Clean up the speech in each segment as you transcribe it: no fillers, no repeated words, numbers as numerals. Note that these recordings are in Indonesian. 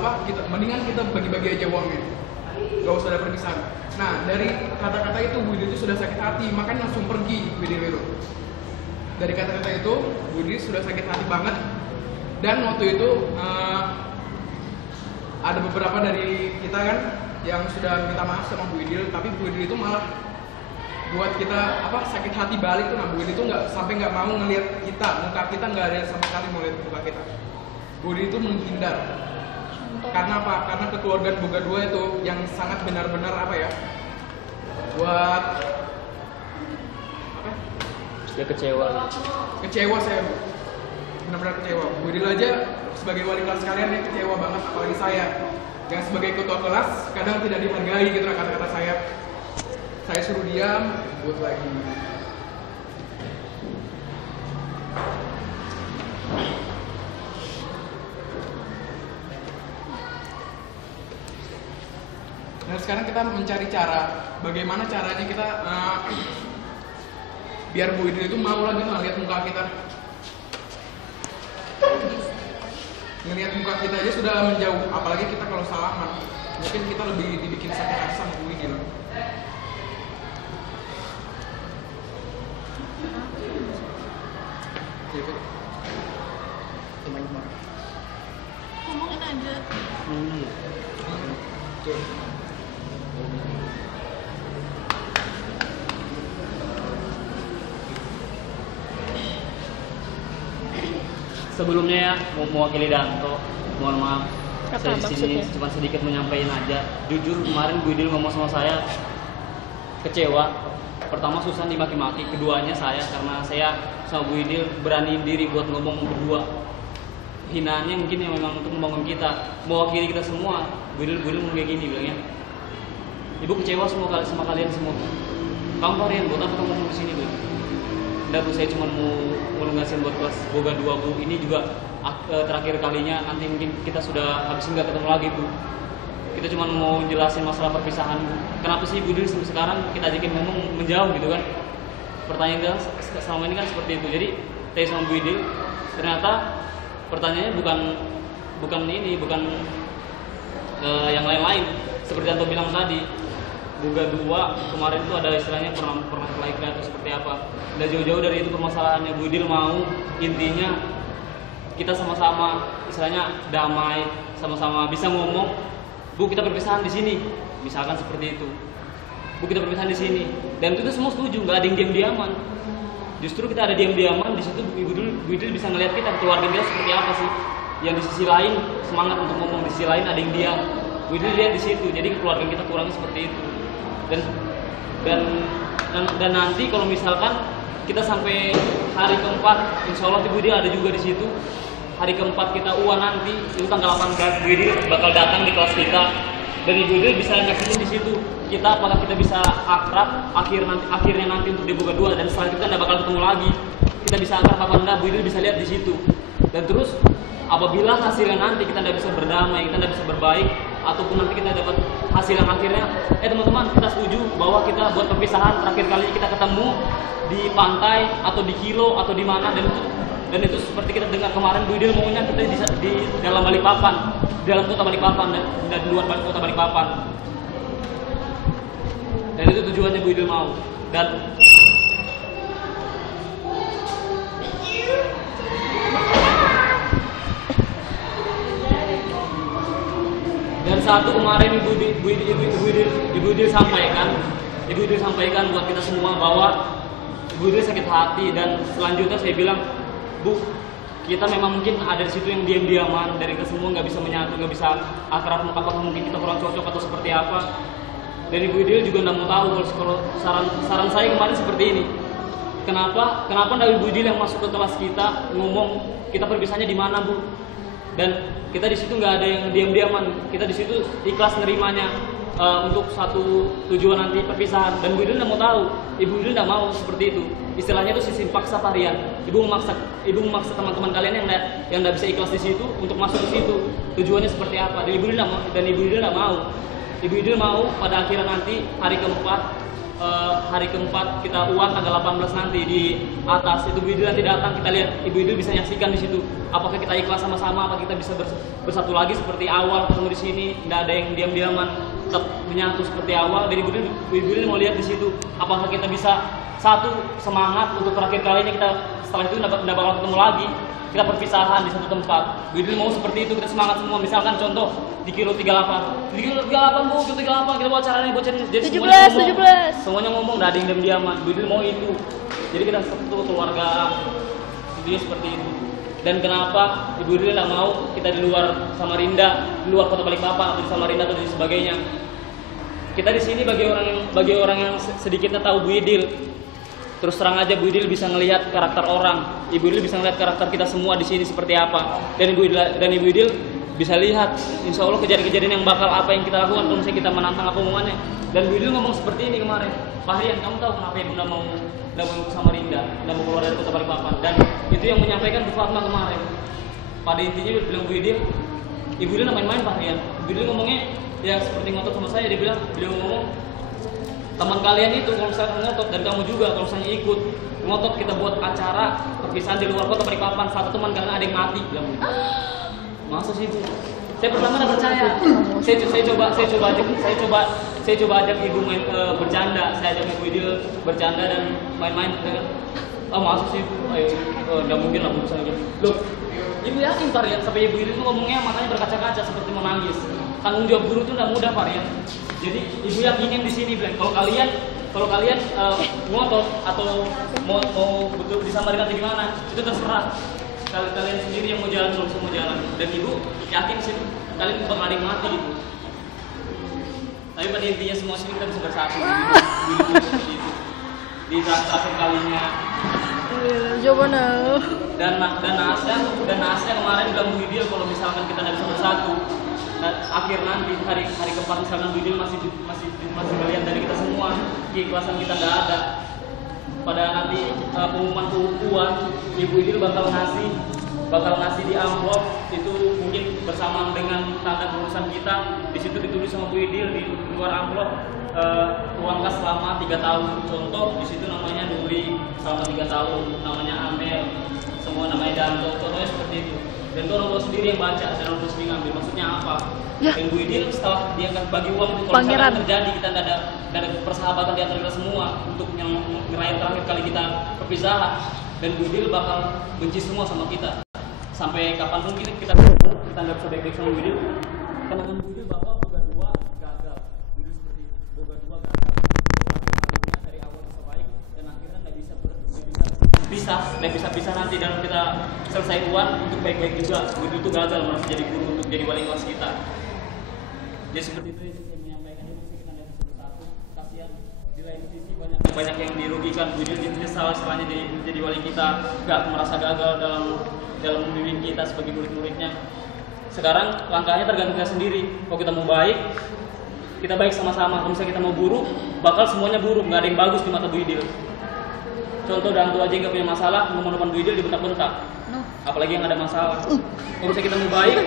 apa kita mendingan kita bagi-bagi aja uangnya, gak usah ada perpisahan. Nah dari kata-kata itu Bu Idil itu sudah sakit hati, makanya langsung pergi Bu Idil itu. Dari kata-kata itu Bu Idil sudah sakit hati banget. Dan waktu itu ada beberapa dari kita kan yang sudah minta maaf sama Bu Idil, tapi Bu Idil itu malah buat kita apa sakit hati balik tuh. Nah Bu Idil itu sampai nggak mau ngelihat kita, muka kita nggak ada sama sekali mau lihat muka kita. Bu Idil itu menghindar. Karena apa? Karena kekeluargaan Boga 2 itu yang sangat benar-benar apa ya? Buat apa? Dia kecewa. Kecewa saya, benar-benar kecewa. Bu Idil aja sebagai wali kelas kalian dia kecewa banget, apalagi saya yang sebagai ketua kelas kadang tidak dihargai gitu lah kata-kata saya. Saya suruh diam, buat lagi. Dan sekarang kita mencari cara, bagaimana caranya kita biar Bu Idil itu mau lagi ngeliat muka kita. Ngeliat muka kita aja sudah menjauh, apalagi kita kalau salaman, mungkin kita lebih dibikin sakit hati sama Bu Idil. Gitu. Teman-teman. Ngomongin aja. Sebelumnya ya mau mewakili Danto, mohon maaf. Apa Saya di sini maksudnya? cuma sedikit menyampaikan aja. Jujur kemarin Bu Idil ngomong sama saya kecewa. Pertama Susan dimaki-maki, keduanya saya karena saya sama Bu Idil berani diri buat ngomong berdua. Hinaannya mungkin yang memang untuk membangun kita, mewakili kita semua. Bu Idil ngomong kayak gini bilangnya. Ibu kecewa sama kalian semua. Kamu Varian, buat apa kamu ngomong di sini Bu? Nggak Bu, saya cuma mau ngasih buat kelas Boga 2 Bu. Ini juga terakhir kalinya, nanti mungkin kita sudah habis nggak ketemu lagi Bu. Kita cuma mau jelasin masalah perpisahan Bu. Kenapa sih Bu Idil sampai sekarang kita ajakin ngomong menjauh gitu kan? Pertanyaan kita selama ini kan seperti itu. Jadi saya sama Bu Idil ternyata pertanyaannya bukan yang lain-lain. Seperti Danto bilang tadi, Boga 2 kemarin itu ada istilahnya pernah kelaikan atau seperti apa. Dan jauh-jauh dari itu permasalahannya Bu Idil mau intinya kita sama-sama istilahnya damai, sama-sama bisa ngomong, Bu kita perpisahan di sini, misalkan seperti itu. Bu kita perpisahan di sini. Dan itu semua setuju, nggak ada yang diam-diaman. Justru kita ada diam-diaman di situ Bu Idil bisa ngelihat kita keluarga kita seperti apa sih. Yang di sisi lain semangat untuk ngomong, di sisi lain ada yang diam. Bu Idil lihat di situ. Jadi keluarga kita kurangnya seperti itu. Dan nanti kalau misalkan kita sampai hari keempat, insya Allah Bu Idil ada juga di situ. Hari keempat kita UA nanti itu tanggal 18 Bu Idil bakal datang di kelas kita. Dan Ibu Idil bisa nyaksiin di situ kita apakah kita bisa akrab akhirnya nanti untuk di Boga 2 dan setelah itu kita nggak bakal ketemu lagi. Kita bisa akrab apa enggak Bu Idil bisa lihat di situ. Dan terus apabila hasilnya nanti kita nggak bisa berdamai, kita nggak bisa berbaik, ataupun nanti kita dapat hasil yang akhirnya teman-teman kita setuju bahwa kita buat perpisahan terakhir kali kita ketemu di pantai atau di kilo atau di mana, dan itu seperti kita dengar kemarin Bu Idil maunya kita di dalam Balikpapan, di dalam kota Balikpapan dan di luar kota Balikpapan. Dan itu tujuannya Bu Idil mau. Dan satu kemarin Ibu Idil sampaikan buat kita semua bahwa Ibu Idil sakit hati, dan selanjutnya saya bilang, Bu, kita memang mungkin ada di situ yang diam-diaman dari kita semua, nggak bisa menyatu, nggak bisa akrab, apakah mungkin kita kurang cocok atau seperti apa. Dan Ibu Idil juga nggak mau tahu kalau saran saya kemarin seperti ini. Kenapa dari Ibu Idil yang masuk ke kelas kita ngomong kita perpisahannya di mana Bu? Dan kita di situ nggak ada yang diam-diaman, kita di situ ikhlas nerimanya untuk satu tujuan nanti perpisahan. Dan Bu Idil nggak mau tahu, Ibu Idil nggak mau seperti itu. Istilahnya itu sistem paksa Varian. Ibu memaksa teman-teman kalian yang nggak bisa ikhlas di situ untuk masuk ke situ. Tujuannya seperti apa? Dan Ibu Idil nggak mau. Ibu Idil mau pada akhirnya nanti hari keempat hari keempat kita UAN tanggal 18 nanti di atas itu Bu Idil nanti datang, kita lihat Ibu Idil bisa nyaksikan di situ apakah kita ikhlas sama-sama, apakah kita bisa bersatu lagi seperti awal ketemu di sini, nggak ada yang diam-diaman, tetap menyatu seperti awal. Dari Ibu Idil mau lihat di situ apakah kita bisa satu semangat untuk terakhir kalinya, kita setelah itu nggak bakal ketemu lagi, kita perpisahan di satu tempat. Bu Idil mau seperti itu, kita semangat semua. Misalkan contoh di kilo 38 Bu, kilo 38 kita buat acaranya buat jadi 17. semuanya ngomong, nggak ada yang diam-diaman. Bu Idil mau itu, jadi kita satu keluarga, jadi seperti itu. Dan kenapa Ibu Idil nggak mau kita di luar Samarinda, di luar kota Balikpapan atau di Samarinda atau di sebagainya? Kita di sini bagi orang yang sedikitnya tahu Bu Idil. Terus terang aja Bu Idil bisa ngelihat karakter orang. Ibu Idil bisa ngelihat karakter kita semua di sini seperti apa. Dan Ibu Idil bisa lihat insya Allah kejadian-kejadian yang bakal apa yang kita lakukan kalau misalnya kita menantang apa omongannya. Dan Bu Idil ngomong seperti ini kemarin. Pak Rian, kamu tahu kenapa Ibu nggak mau ke Samarinda, nggak mau keluar dari kota Balikpapan? Dan itu yang menyampaikan Bu Fatma kemarin. Pada intinya bilang Bu Idil, Ibu Idil nggak main-main Pak Rian. Ibu Idil ngomongnya ya seperti ngotot sama saya. Beliau ngomong, teman kalian itu kalau misalnya ngotot dan kamu juga kalau misalnya ikut ngotot kita buat acara perpisahan di luar kota Balikpapan, satu teman karena ada yang mati, bilang gitu. Masa sih Bu? Saya pertama nggak percaya. Saya coba ajak Ibu main bercanda, saya ajak Ibu Idil bercanda dan main-main dengan masa sih Bu? Ayo, nggak mungkin lah Bu misalnya gitu. Loh, Ibu yakin Pak Rian? Sampai Ibu Idil ngomongnya matanya berkaca-kaca seperti mau nangis. Tanggung jawab guru itu nggak mudah Pak Rian. Jadi Ibu yakinin di sini bilang kalau kalian ngotot atau mau betul di Samarinda atau gimana itu terserah kalian sendiri yang mau jalan, kalau mau jalan. Dan Ibu yakin sih kalian bakal ada yang mati gitu. Tapi pada intinya semua sini kita bisa bersatu di terakhir kalinya. Jawabannya. Dan Asya kemarin bilang Bu Idil kalau misalkan kita nggak bisa bersatu, akhir nanti hari keempat misalkan Bu Idil masih melihat dari kita semua keikhlasan kita nggak ada. Pada nanti pengumuman UAN, Ibu Idil bakal ngasih di amplop itu mungkin bersamaan dengan tanda kelulusan kita. Di situ ditulis sama Bu Idil di luar amplop uang kas selama 3 tahun. Contoh di situ namanya Nuri selama 3 tahun, namanya Amel, semua namanya Danto. Contohnya seperti itu. Dan itu orang tua sendiri yang baca dan orang tua sendiri ngambil. Maksudnya apa? Ya. Dan Bu Idil setelah dia bagi uang itu kalau misalkan terjadi kita nggak ada persahabatan di antara kita semua untuk ngerayain terakhir kali kita perpisahan, dan Bu Idil bakal benci semua sama kita. Sampai kapanpun kita nggak bisa baik-baik sama Bu Idil. Karena Bu Idil bakal boga 2 gagal. Bu Idil seperti itu, boga 2 gagal. Akhirnya dari awal bisa baik dan akhirnya nggak bisa pisah nanti dalam kita selesai UAN untuk baik-baik juga. Bu Idil itu gagal merasa jadi guru untuk jadi wali kelas kita. Jadi seperti itu yang saya menyampaikan, itu kita nggak bisa bersatu. Kasihan di lain sisi banyak yang dirugikan. Bu Idil nyesal setelahnya jadi wali kita, nggak merasa gagal dalam membimbing kita sebagai murid-muridnya. Sekarang langkahnya tergantung kita sendiri. Kalau kita mau baik, kita baik sama-sama. Kalau misalnya kita mau buruk, bakal semuanya buruk. Nggak ada yang bagus di mata Bu Idil. Contoh Danto aja nggak punya masalah, ngomong depan Bu Idil dibentak-bentak. Apalagi yang ada masalah. Kalau misalnya kita mau baik,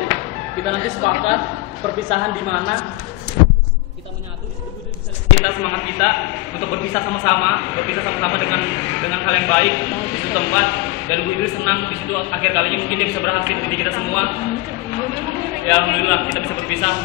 kita nanti sepakat perpisahan di mana kita menyatu, di situ Bu Idil bisa lihat kita, semangat kita untuk berpisah sama-sama dengan hal yang baik di suatu tempat. Dan Bu Idil senang di situ akhir kalinya mungkin dia bisa berhasil di kita semua. Ya alhamdulillah kita bisa berpisah.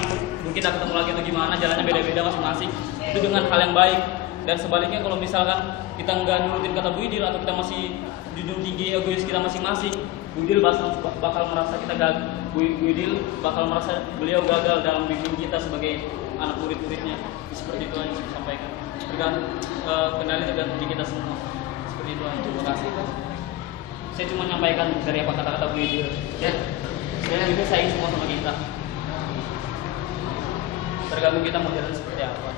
Mungkin kita ketemu lagi atau gimana, jalannya beda-beda masing-masing. Itu dengan hal yang baik. Dan sebaliknya kalau misalkan kita nggak nurutin kata Bu Idil atau kita masih junjung tinggi egois kita masing-masing, Bu Idil bakal merasa kita gagal. Bu Idil bakal merasa beliau gagal dalam bimbing kita sebagai anak murid-muridnya. Seperti itu yang saya sampaikan. Kendali tergantung kita semua. Seperti itu aja. Terima kasih. Saya cuma menyampaikan dari apa kata-kata Bu Idil. Ya, dan itu sayang semua sama kita. Tergantung kita mau jalan seperti apa.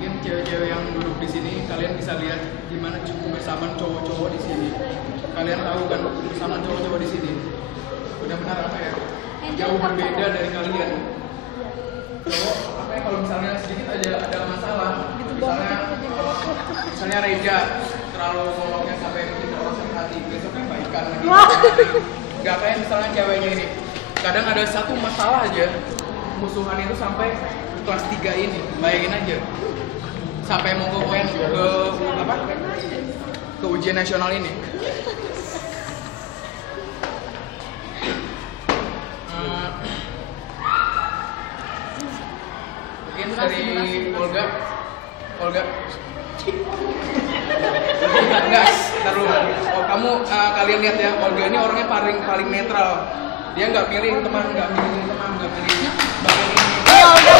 Mungkin cewek-cewek yang duduk di sini, kalian bisa lihat gimana kebersamaan cowok-cowok di sini. Kalian tahu kan kebersamaan cowok-cowok di sini benar-benar apa ya? Jauh berbeda dari kalian. Cowok apa ya, kalau misalnya sedikit aja ada masalah, misalnya Reja terlalu ngomongnya sampai bikin orang sakit hati, besoknya baikan lagi. Gak kayak misalnya ceweknya ini. Kadang ada satu masalah aja, permusuhan itu sampai kelas 3 ini. Bayangin aja. Sampai mau ke UN ke apa? Ke ujian nasional ini. Mungkin dari Olga. Enggak, taruh. Oh, kamu kalian lihat ya, Olga ini orangnya paling netral. Dia nggak milih teman, nggak milih bagian ini. Olga.